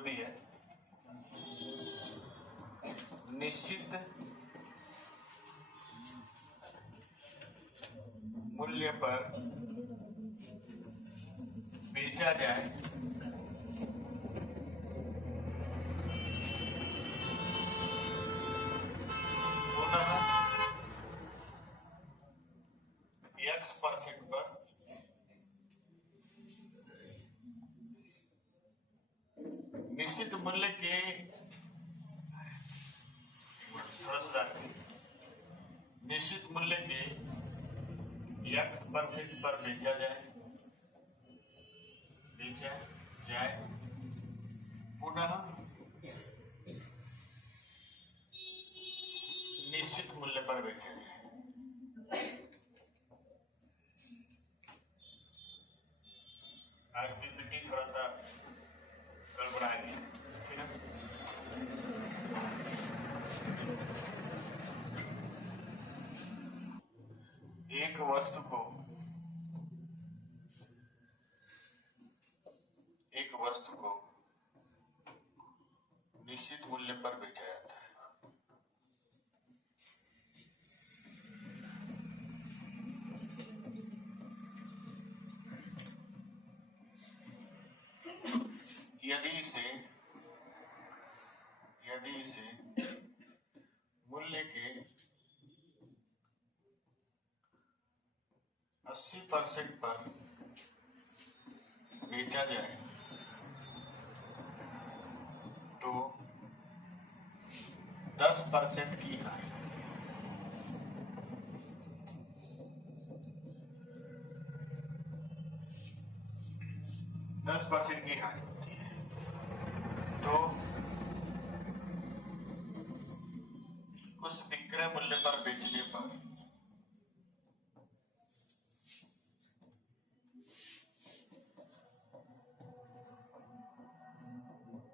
भी है, निश्चित मूल्य पर बेचा जाए पुनः X% पर निश्चित मूल्य के निश्चित मूल्य के X% पर बेचा जाए पुनः निश्चित मूल्य पर बेचा जाए। आज पीपीटी थोड़ा सा गड़बड़ा है, ठीक है। एक वस्तु को निश्चित मूल्य पर बेचा जाता है। यदि इसे मूल्य के 80% पर बेचा जाए तो 10% की हानि। होती है। तो उस विक्रय मूल्य पर बेचने पर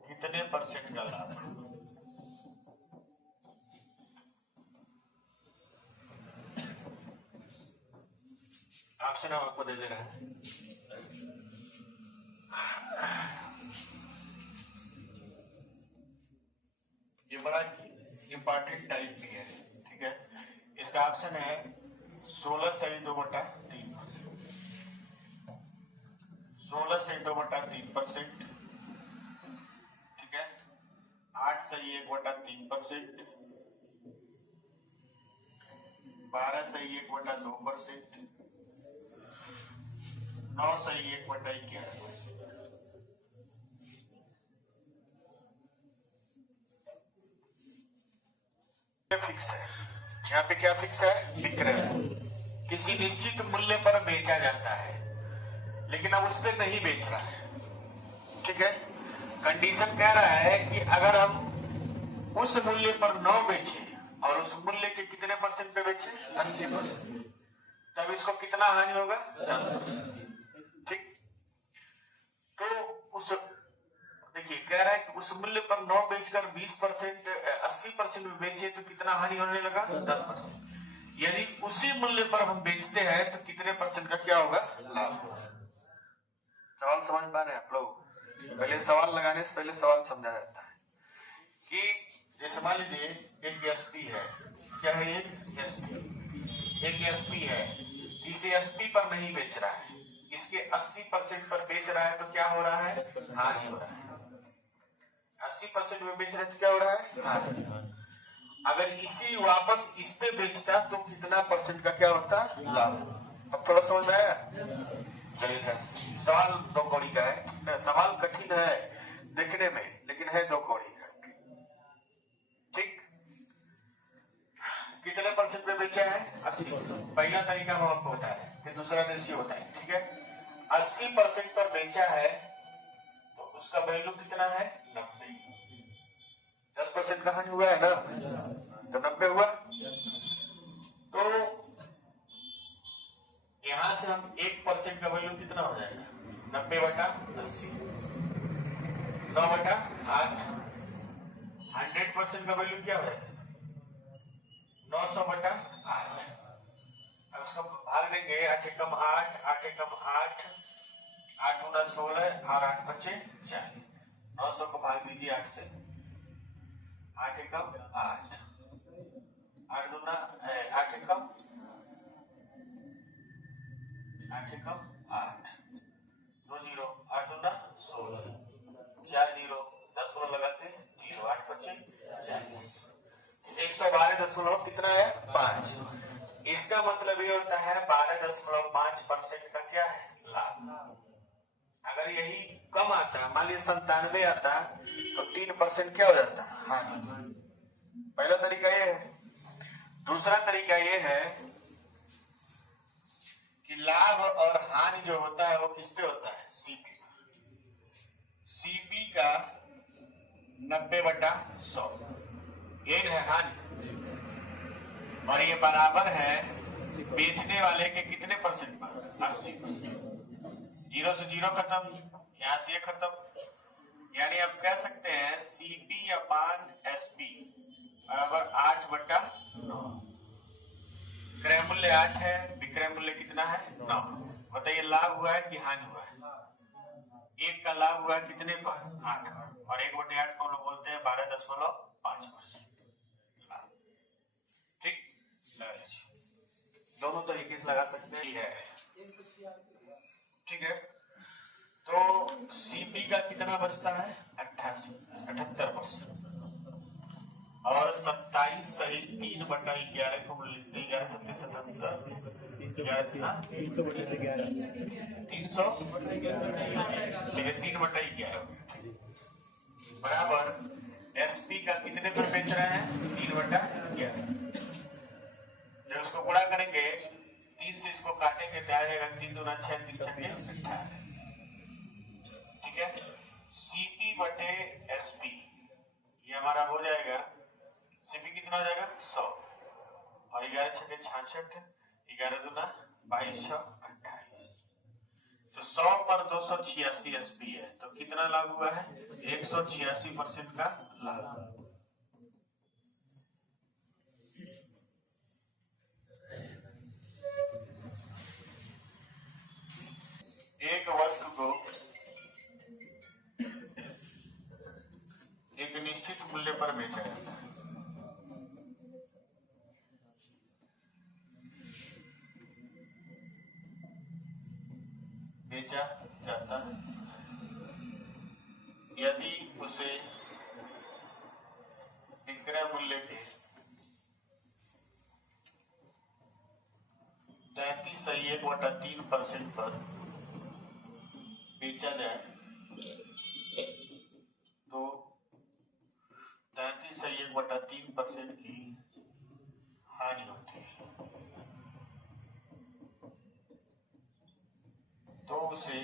कितने % का लाभ? ऑप्शन हम आपको दे दे रहे हैं। ये बड़ा इंपॉर्टेंट टाइप भी है, ठीक है। इसका ऑप्शन है 16/2/3%, 16/2/3%, ठीक है। 8/1/3%, 12/1/2%, 9/1/11%। फिक्स है, यहाँ पे क्या फिक्स है? विक्रय किसी निश्चित मूल्य पर बेचा जाता है, लेकिन अब उस पर नहीं बेच रहा है, ठीक है। कंडीशन कह रहा है कि अगर हम उस मूल्य पर न बेचे और उस मूल्य के कितने % पे बेचे? 80%, तब इसको कितना हानि होगा? 10%, ठीक। तो उस देखिए कह रहा है कि उस मूल्य पर 9 बेचकर 20% 80% में बेचे तो कितना हानि होने लगा? 10%। यदि उसी मूल्य पर हम बेचते हैं तो कितने % का क्या होगा? लाभ। सवाल समझ पा रहे हैं आप लोग? पहले सवाल लगाने से पहले सवाल समझा जाता है कि जैसे मान लीजिए एक एसपी है, क्या है? एक एसपी है, इसे एसपी पर नहीं बेच रहा है, इसके 80% पर बेच रहा है तो क्या हो रहा है? हानि हो रहा है। 80% में बेच रहे तो क्या हो रहा है? हानि। अगर इसी वापस इस पे बेचता तो कितना % का क्या होता? लाभ। अब थोड़ा समझ में आया? चलिए, सवाल 2 कौड़ी का है। सवाल कठिन है देखने में, लेकिन है 2 कौड़ी का, ठीक। कितने % पे बेचा है? 80%। पहला तरीका हम आपको बता रहे हैं, फिर दूसरा दृश्य होता है, ठीक है। 80% पर बेचा है तो उसका वैल्यू कितना है? 90। 10% का हानि हुआ है ना, तो 90 हुआ। तो यहां से हम 1% का वैल्यू कितना हो जाएगा? 90/80, 9/8। 100% का वैल्यू क्या हो जाएगा? 900/8। अब उसको भाग देंगे, 8 एकम 8, 8 एकम 8, 8 गुना 16 और 8 बचे 4। 900 को भाग दीजिए 8 से, 8 एकम 8, 8 दूना 8 एकम 8, 2 जीरो, 8 दूना 16, 4 जीरो, 10 को लगाते 0, 8 25 40, 112 कितना है 5। इसका मतलब ये होता है 12.5% का क्या है लाभ। अगर यही कम आता, मान लीजिए 97 आता, तो 3% क्या हो जाता हानि। पहला तरीका ये है। दूसरा तरीका ये है कि लाभ और हानि जो होता है वो किस पे होता है, सीपी। सीपी का 90/100 ये है हानि, और ये बराबर है बेचने वाले के कितने परसेंट पर, 80%। 0 से 0 खत्म, यहां से ये खत्म, यानी आप कह सकते हैं सीपी अपान एसपी बराबर 8/9। क्रय मूल्य 8 है, विक्रय मूल्य कितना है 9। बताइए लाभ हुआ है कि हानि हुआ है। एक का लाभ हुआ है कितने पर, 8 पर, और 1/8 को हम लोग बोलते हैं 12.5% लाभ। ठीक, दोनों तरीके से लगा सकते हैं। ठीक है, तो सीपी का कितना बचता है 78%, और 27 सही 3/11 को लिखते 11 7 77 3/11 बराबर एसपी का कितने पर बेच रहे हैं 3/11। जब उसको गुणा करेंगे 3 से इसको काटेंगे तो आ जाएगा 3 दूना 6, 3 छक्के 18। ठीक है, सीपी बटे एसपी ये हमारा हो जाएगा, सीपी कितना हो जाएगा 100, और 11 छक्के 66, 11 दूना 22 28, तो 100 पर 286 एसपी है, तो कितना लाभ हुआ है 186% का लाभ। एक वस्तु को एक निश्चित मूल्य पर बेचा जाता है। बेचा जाता है यदि उसे विक्रय मूल्य के 33.1/3% पर बेचा जाए तो 33.1/3% की हानि होती है, तो उसे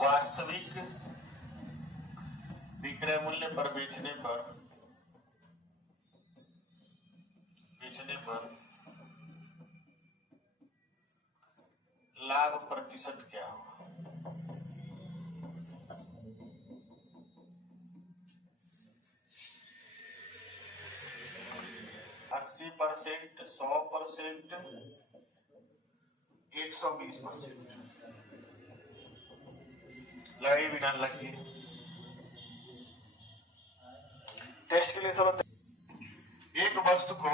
वास्तविक विक्रय मूल्य पर बेचने पर लाभ प्रतिशत क्या होगा। 80%, 100%, 120%। लगाइए बिना लगे टेस्ट के लिए सब। एक वस्तु को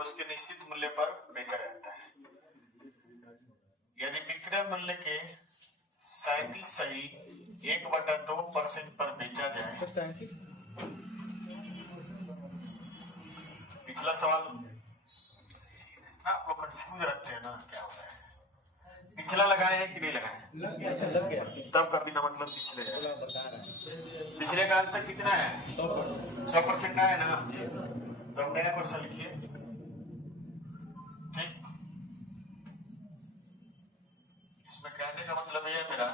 उसके निश्चित मूल्य पर बेचा जाता है यदि विक्रय मूल्य के 37.1/2% पर बेचा जाए। पिछला सवाल ना आप लोग कंफ्यूज रखते हैं ना, क्या होता है पिछला लगाए हैं कि नहीं लगाए, लग गया। तब का बिना मतलब पिछले पिछले का आंसर कितना है 100% का है ना, तो नया क्वेश्चन लिखिए। ठीक, इसमें कहने का मतलब यह मेरा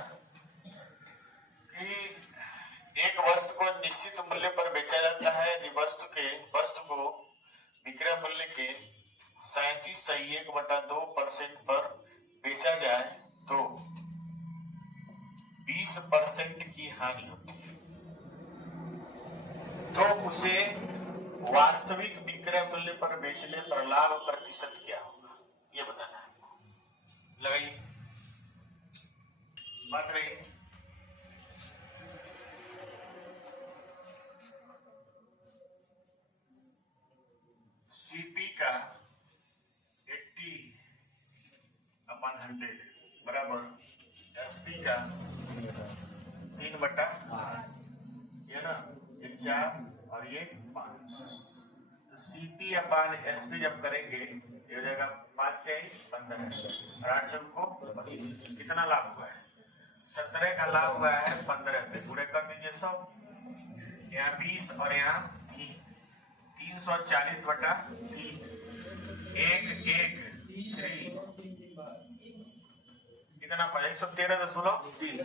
कि एक वस्तु को निश्चित मूल्य पर बेचा जाता है यदि वस्तु को विक्रय मूल्य के 37.1/2% पर बेचा जाए तो 20% की हानि होती है, तो उसे वास्तविक विक्रय मूल्य पर बेचने पर लाभ प्रतिशत क्या होगा ये बताना है। लगाइए बात रही। सीपी का 80/100 बराबर एसपी का 3/8, ये ना, ये 4 और ये 5। तो सीपी अपान एसपी जब करेंगे ये हो जाएगा 5 से 15 और 8 को कितना लाभ हुआ है? 17 का लाभ हुआ है 15 पे। पूरे कर दीजिए 100, यहाँ 20 और यहाँ 340/3, 113 कितना पड़ा? 113.3।